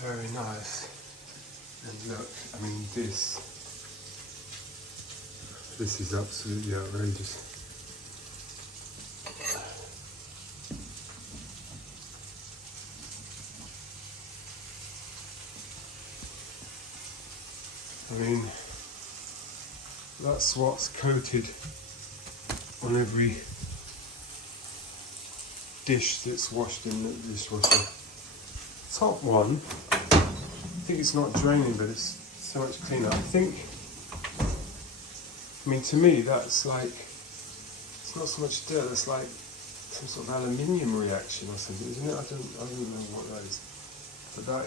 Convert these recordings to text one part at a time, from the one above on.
very nice. And look, I mean this is absolutely outrageous. I mean, that's what's coated on every dish that's washed in the dishwasher. Top one, I think it's not draining, but it's so much cleaner. I mean, to me, that's like, it's not so much dirt, it's like some sort of aluminium reaction or something, isn't it? I don't know what that is. But that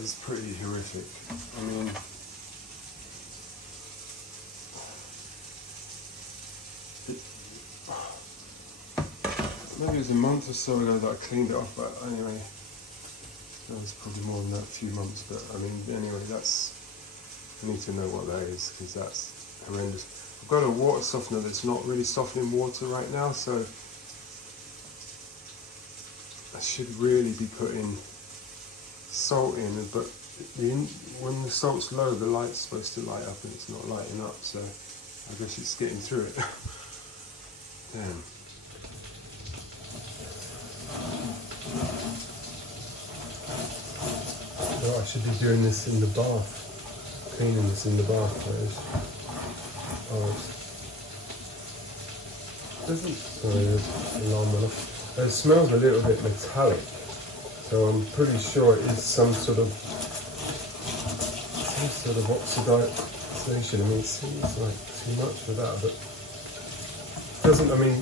is pretty horrific. I mean, maybe it was a month or so ago that I cleaned it off, but anyway, that was probably more than that, a few months, but I mean, anyway, I need to know what that is, because that's horrendous. I've got a water softener that's not really softening water right now, so I should really be putting salt in, but when the salt's low, the light's supposed to light up, and it's not lighting up, so I guess it's getting through it. Damn. Oh, I should be doing this in the bath, cleaning this in the bath. Sorry, the alarm went off. It smells a little bit metallic, so I'm pretty sure it is some sort of oxidation. I mean, it seems like too much for that, but it doesn't. I mean,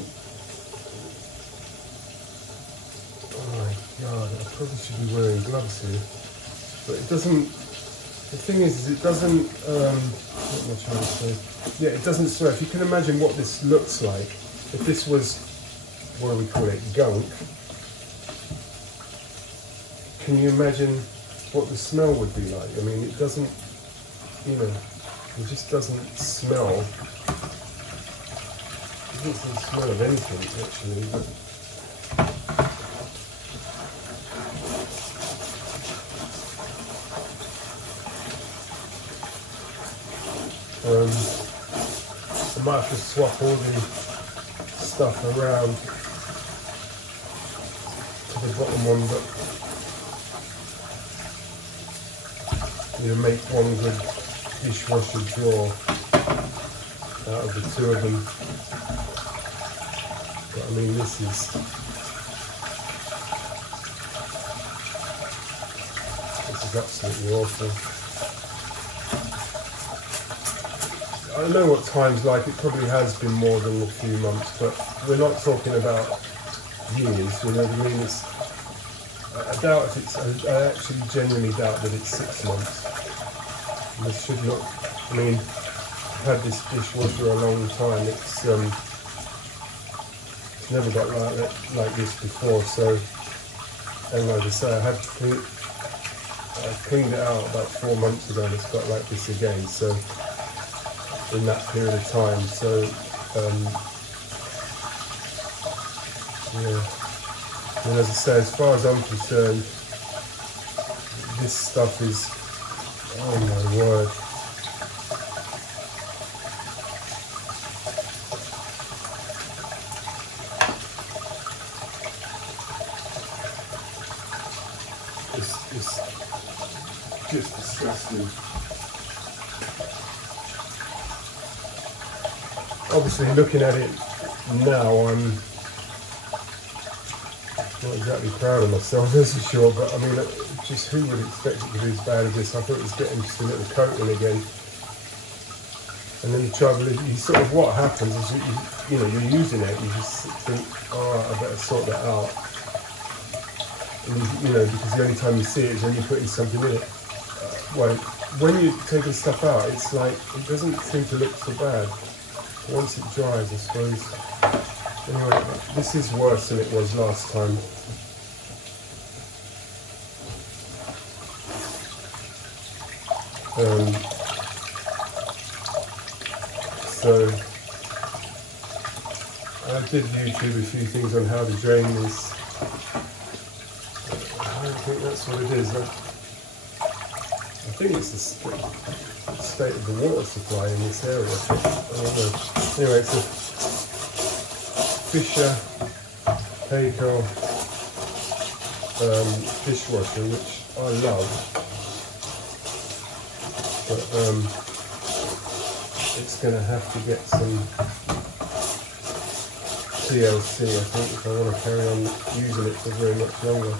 oh my god, I probably should be wearing gloves here. But it doesn't, the thing is it doesn't, what am I trying to say? Yeah, it doesn't smell. If you can imagine what this looks like, if this was, what do we call it, gunk, can you imagine what the smell would be like? I mean, it doesn't, it just doesn't smell. It doesn't smell of anything, actually, but I might have to swap all the stuff around to the bottom one, but make one good dishwasher drawer out of the two of them. But I mean, this is absolutely awful. I know what time's like, it probably has been more than a few months, but we're not talking about years, you know what I mean? I doubt if it's, I actually genuinely doubt that it's 6 months. And this should not, I mean, I've had this dishwasher a long time, it's never got like this before, so, and like I say, I cleaned it out about 4 months ago and it's got like this again, so in that period of time, so yeah. And as I say, as far as I'm concerned, this stuff is, oh my word. It's just disgusting. Obviously, looking at it now, I'm not exactly proud of myself, that's for sure, but I mean, just who would expect it to be as bad as this? I thought it was getting just a little coating again. And then the trouble is, sort of what happens is, you're using it, you just think, oh, I better sort that out. And because the only time you see it is when you're putting something in it. Well, when you're taking stuff out, it's like, it doesn't seem to look so bad. Once it dries, I suppose. Anyway, this is worse than it was last time. So I did YouTube a few things on how to drain this. I don't think that's what it is. I think it's the state of the water supply in this area. I don't know. Anyway, it's a Fisher Paykel dishwasher, which I love, but it's going to have to get some TLC, I think, if I want to carry on using it for very much longer,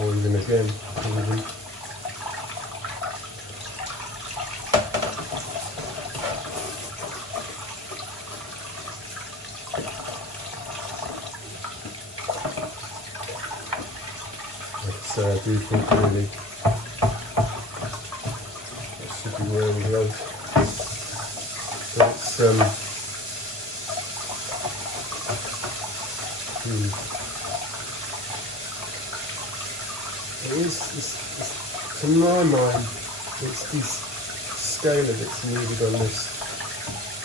or even again, even. So I do think really that should be wearing gloves. But it's to my mind, it's this scaler that's needed on this.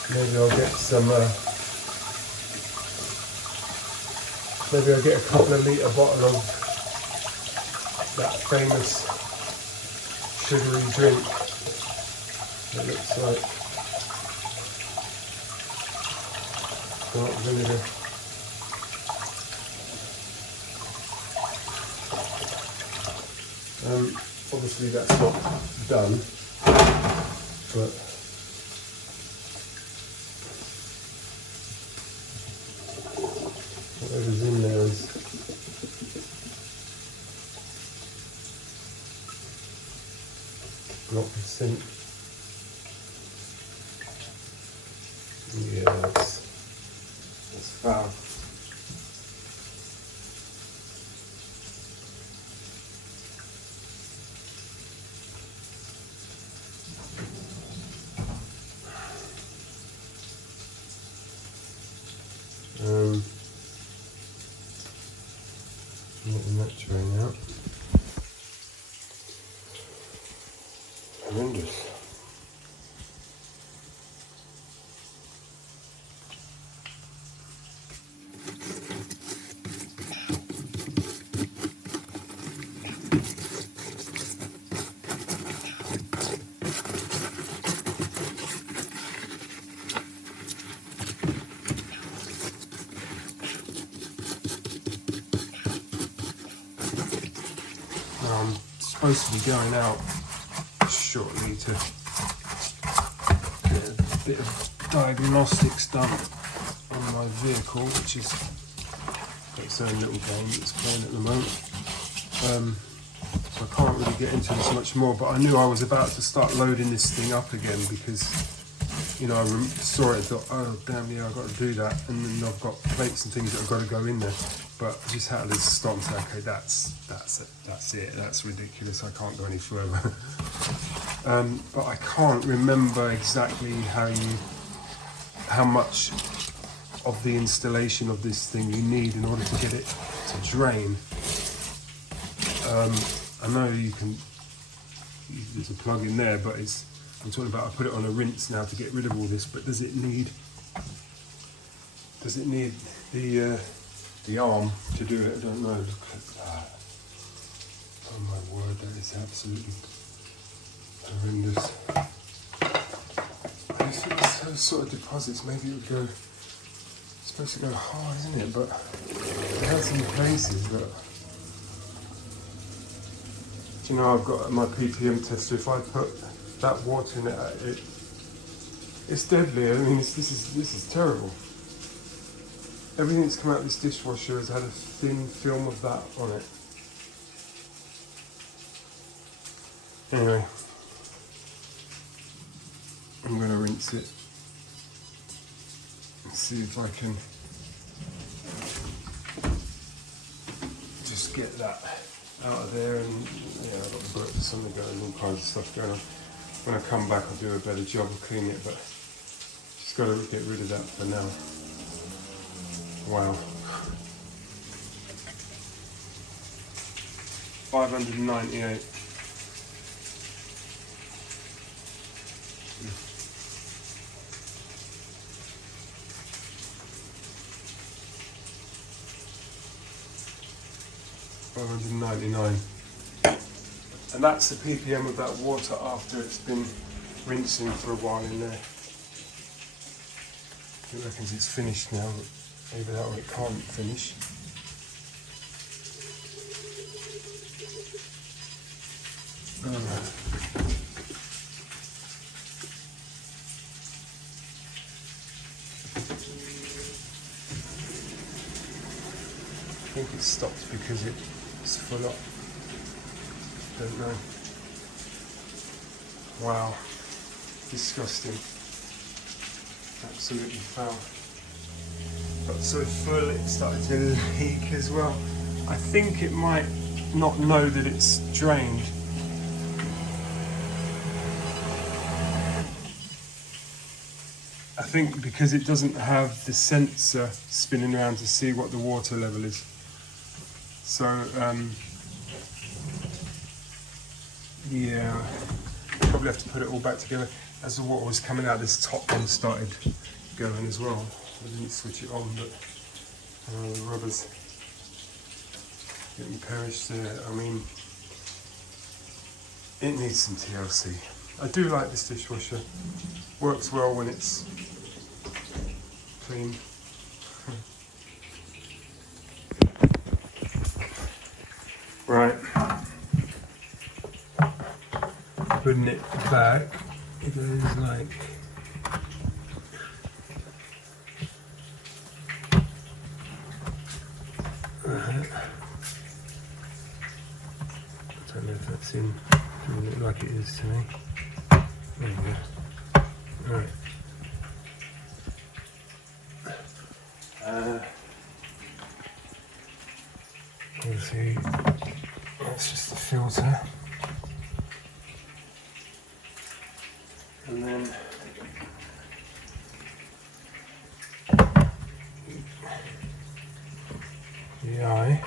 Maybe I'll get some. Maybe I'll get a couple of litre bottle of that famous sugary drink that looks like dark vinegar. Obviously that's not done, but whatever's in there is not the sink. Yeah, that's foul. Letting that drain out. Horrendous. I'm supposed to be going out shortly to get a bit of diagnostics done on my vehicle, which is its own little game it's playing at the moment. So I can't really get into this much more, but I knew I was about to start loading this thing up again because, you know, I saw it and thought, oh damn, yeah, I've got to do that, and then I've got plates and things that have got to go in there. But I just had to stop and say, okay, that's it, that's ridiculous, I can't go any further. But I can't remember exactly how much of the installation of this thing you need in order to get it to drain. I know you can, there's a plug in there, but I'm talking about, I put it on a rinse now to get rid of all this, but does it need the arm to do it? I don't know. Look at that. Oh my word, that is absolutely horrendous. If it was those sort of deposits, maybe it would go, it's supposed to go hard, isn't it? But it has some places, but do you know, I've got my ppm tester. If I put that water in it, it's deadly. I mean, this is terrible. Everything that's come out of this dishwasher has had a thin film of that on it. Anyway, I'm going to rinse it and see if I can just get that out of there. And yeah, I've got the book for something going, all kinds of stuff going on. When I come back, I'll do a better job of cleaning it, but just got to get rid of that for now. Wow. 598. 599. And that's the ppm of that water after it's been rinsing for a while in there. It reckons it's finished now, but either that or it can't finish. I think it stopped because it's full up. Don't know. Wow. Disgusting. Absolutely foul. Got so full it started to leak as well. I think it might not know that it's drained. I think because it doesn't have the sensor spinning around to see what the water level is. So, yeah, probably have to put it all back together. As the water was coming out, this top one started going as well. I didn't switch it on, but the rubber's getting perished there. I mean, it needs some TLC. I do like this dishwasher. Works well when it's clean. Right. Putting it back, it goes like that. I don't know if that's in. Doesn't look like it is to me. There we go. Right. Obviously, that's just the filter. And then the eye.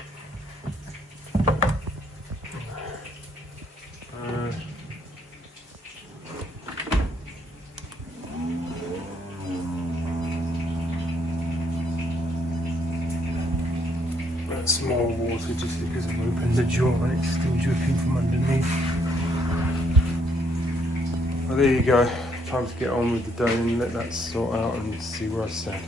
That's more water just because I've opened the jaw and it's still dripping from underneath. Well, there you go. Time to get on with the day and let that sort out and see where I stand.